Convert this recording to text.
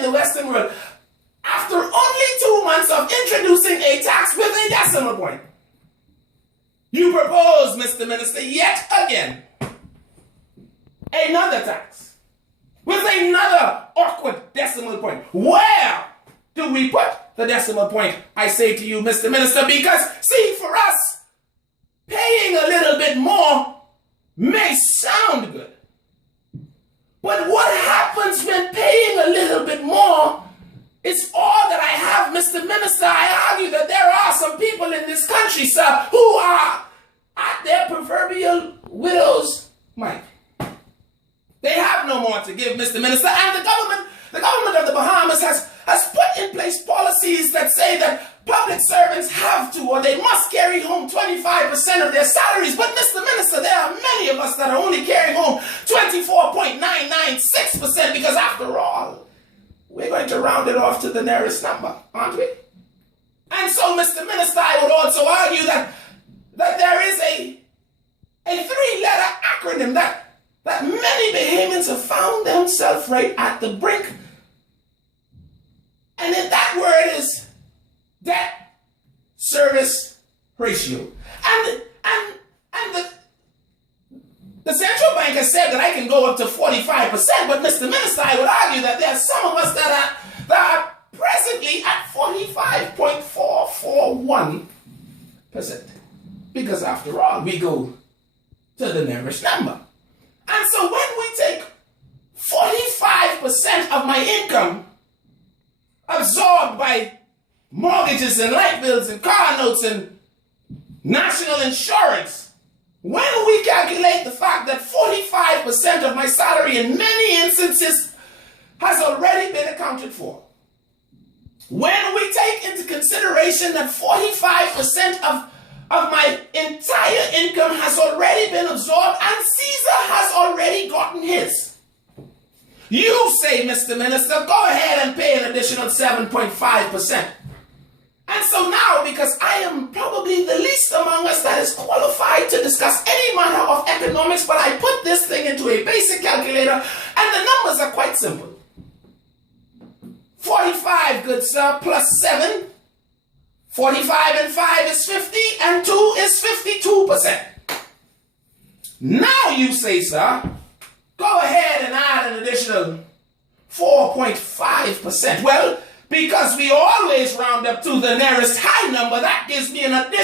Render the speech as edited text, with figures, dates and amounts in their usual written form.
in the Western world, after only 2 months of introducing a tax with a decimal point, you propose, Mr. Minister, yet again, another tax with another awkward decimal point. Where do we put the decimal point, I say to you, Mr. Minister? Because, see, for us, paying a little bit more may sound good. But what happens when paying a little bit more is all that I have, Mr. Minister? I argue that there are some people in this country, sir, who are at their proverbial widow's mite. They have no more to give, Mr. Minister, and the government of the Bahamas has put in place policies that say that public servants have to, or they must carry home 25% of their salaries. But, Mr. Minister, there are many of us that are only carrying home 24.996%, because after all, we're going to round it off to the nearest number, aren't we? And so, Mr. Minister, I would also argue that there is a three-letter acronym that many Bahamians have found themselves right at the brink. And then that word is debt service ratio. And the central bank has said that I can go up to 45%, but Mr. Minister, I would argue that there are some of us that are presently at 45.441%. Because after all, we go to the nearest number. And so when we take 45% of my income absorbed by mortgages and light bills and car notes and national insurance, when we calculate the fact that 45% of my salary in many instances has already been accounted for, when we take into consideration that 45% of my entire income has already been absorbed and Caesar has already gotten his, you say, Mr. Minister, go ahead and pay an additional 7.5%. And so now, because I am probably the least among us that is qualified to discuss any matter of economics, but I put this thing into a basic calculator, and the numbers are quite simple. 45, good sir, plus 7. 45 and 5 is 50, and 2 is 52%. Now you say, sir, go ahead and add an additional 4.5%. Well, because we always round up to the nearest high number, that gives me an additional